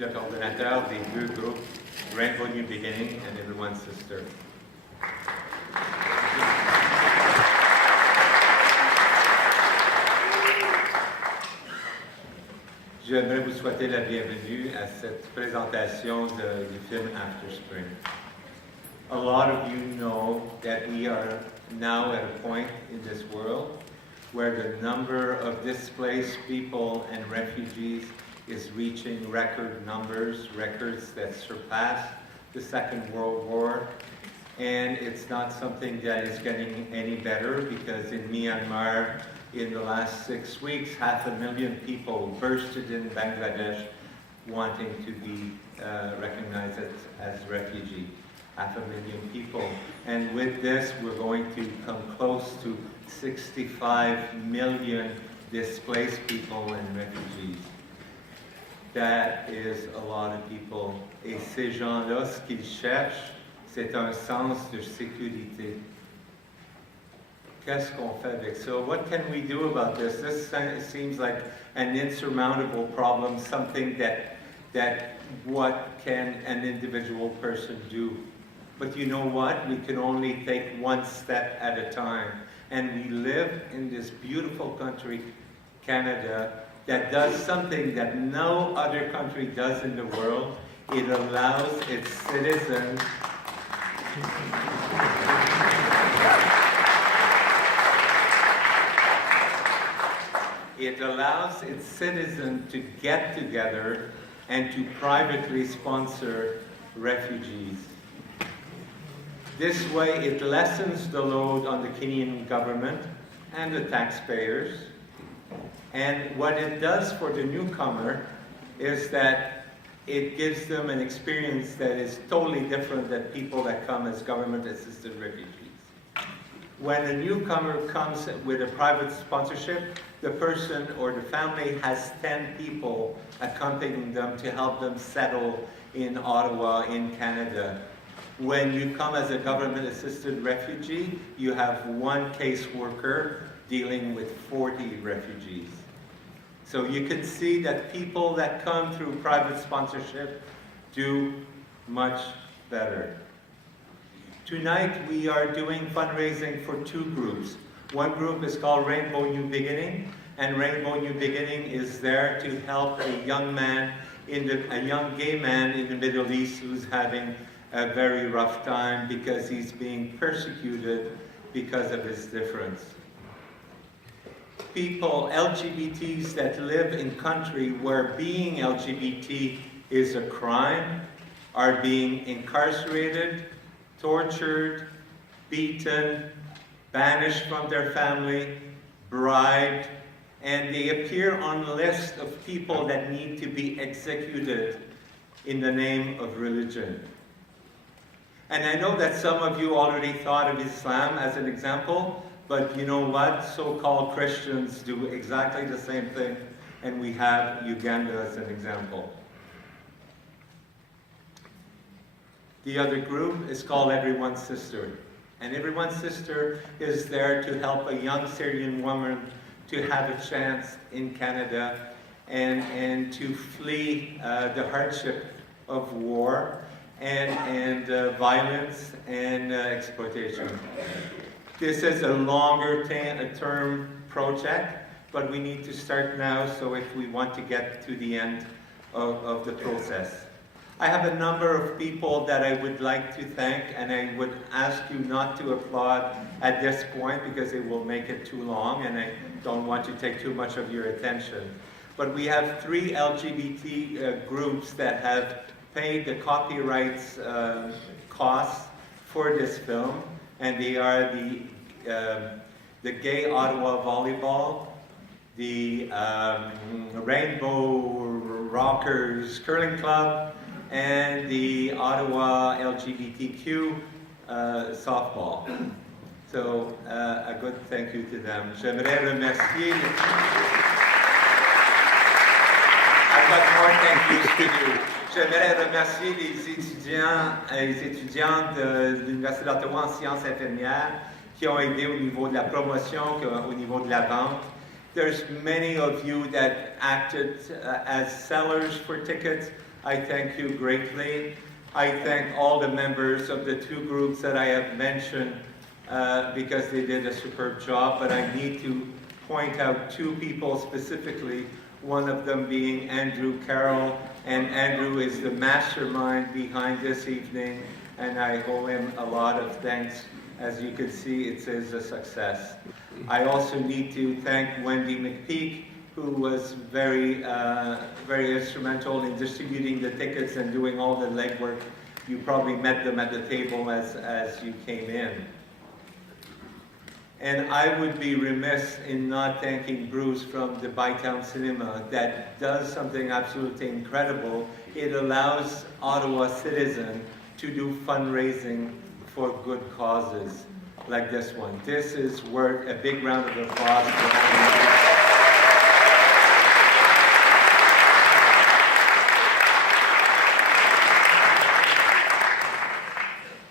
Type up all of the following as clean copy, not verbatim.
le coordonnateur des deux groupes, Rainbow New Beginning and Everyone's Sister. J'aimerais vous souhaiter la bienvenue à cette présentation du film After Spring. A lot of you know that we are now at a point in this world where the number of displaced people and refugees is reaching record numbers, records that surpass the Second World War. And it's not something that is getting any better, because in Myanmar, in the last 6 weeks, 500,000 people bursted in Bangladesh wanting to be recognized as refugees. 500,000 people. And with this, we're going to come close to 65 million displaced people and refugees. That is a lot of people. Et ces gens-là, ce qu'ils cherchent, c'est un sens de sécurité. Qu'est-ce qu'on fait avec ça? What can we do about this? This seems like an insurmountable problem, something that what can an individual person do? But you know what? We can only take one step at a time. And we live in this beautiful country, Canada, that does something that no other country does in the world. It allows its citizens to get together and to privately sponsor refugees. This way, it lessens the load on the Kenyan government and the taxpayers. And what it does for the newcomer is that it gives them an experience that is totally different than people that come as government-assisted refugees. When a newcomer comes with a private sponsorship, the person or the family has 10 people accompanying them to help them settle in Ottawa, in Canada. When you come as a government-assisted refugee, you have one caseworker dealing with 40 refugees. So you can see that people that come through private sponsorship do much better. Tonight we are doing fundraising for two groups. One group is called Rainbow New Beginning, and Rainbow New Beginning is there to help a young gay man in the Middle East who's having a very rough time because he's being persecuted because of his difference. People, LGBTs that live in country where being LGBT is a crime, are being incarcerated, tortured, beaten, banished from their family, bribed, and they appear on a list of people that need to be executed in the name of religion. And I know that some of you already thought of Islam as an example, but you know what? So-called Christians do exactly the same thing, and we have Uganda as an example. The other group is called Everyone's Sister. And Everyone's Sister is there to help a young Syrian woman to have a chance in Canada and to flee the hardship of war and violence and exploitation. This is a longer term project, but we need to start now so if we want to get to the end of the process. I have a number of people that I would like to thank, and I would ask you not to applaud at this point because it will make it too long, and I don't want to take too much of your attention. But we have 3 LGBT groups that have paid the copyrights costs for this film, and they are the Gay Ottawa Volleyball, the Rainbow Rockers Curling Club, and the Ottawa LGBTQ softball. So a good thank you to them. J'aimerais remercier J'aimerais remercier les étudiants et les étudiantes de l'Université d'Ottawa en sciences infirmières qui ont aidé au niveau de la promotion, au niveau de la vente. There's many of you that acted as sellers for tickets. I thank you greatly. I thank all the members of the two groups that I have mentioned because they did a superb job, but I need to point out two people specifically, one of them being Andrew Carroll, and Andrew is the mastermind behind this evening, and I owe him a lot of thanks. As you can see, it is a success. I also need to thank Wendy McPeak, who was very instrumental in distributing the tickets and doing all the legwork. You probably met them at the table as you came in. And I would be remiss in not thanking Bruce from the Bytown Cinema that does something absolutely incredible. It allows Ottawa citizens to do fundraising for good causes like this one. This is worth a big round of applause for Andrew.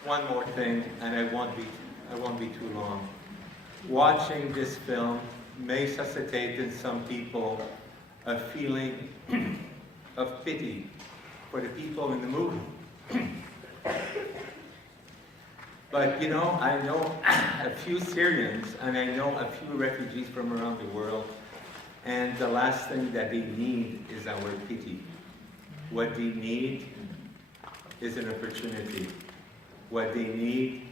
One more thing, and I won't be too long. Watching this film may suscitate in some people a feeling of pity for the people in the movie. But you know, I know a few Syrians and I know a few refugees from around the world, and the last thing that they need is our pity. What they need is an opportunity. What they need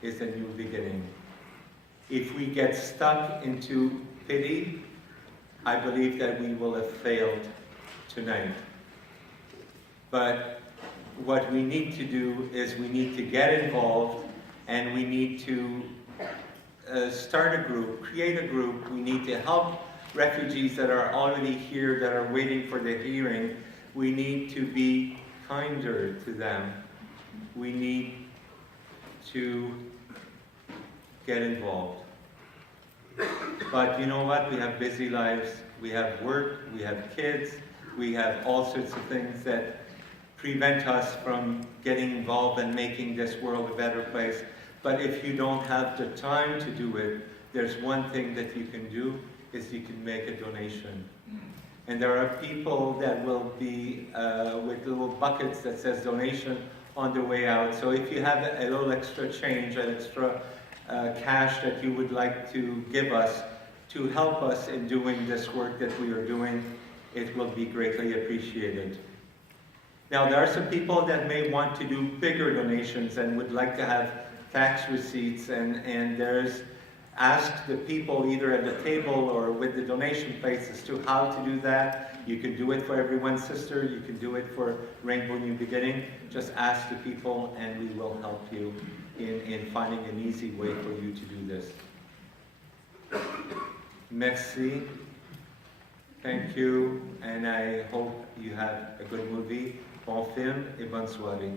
is a new beginning. If we get stuck into pity, I believe that we will have failed tonight. But what we need to do is we need to get involved, and we need to start a group, create a group. We need to help refugees that are already here, that are waiting for the hearing. We need to be kinder to them. We need to get involved. But you know what? We have busy lives. We have work. We have kids. We have all sorts of things that prevent us from getting involved and making this world a better place. But if you don't have the time to do it, there's one thing that you can do, is you can make a donation. And there are people that will be with little buckets that says donation on the way out. So if you have a little extra change, an extra cash that you would like to give us to help us in doing this work that we are doing, it will be greatly appreciated. Now, there are some people that may want to do bigger donations and would like to have tax receipts, and there's ask the people either at the table or with the donation place as to how to do that. You can do it for Everyone's Sister, you can do it for Rainbow New Beginning. Just ask the people and we will help you in finding an easy way for you to do this. Merci. Thank you, and I hope you have a good movie. Bon film et bonne soirée.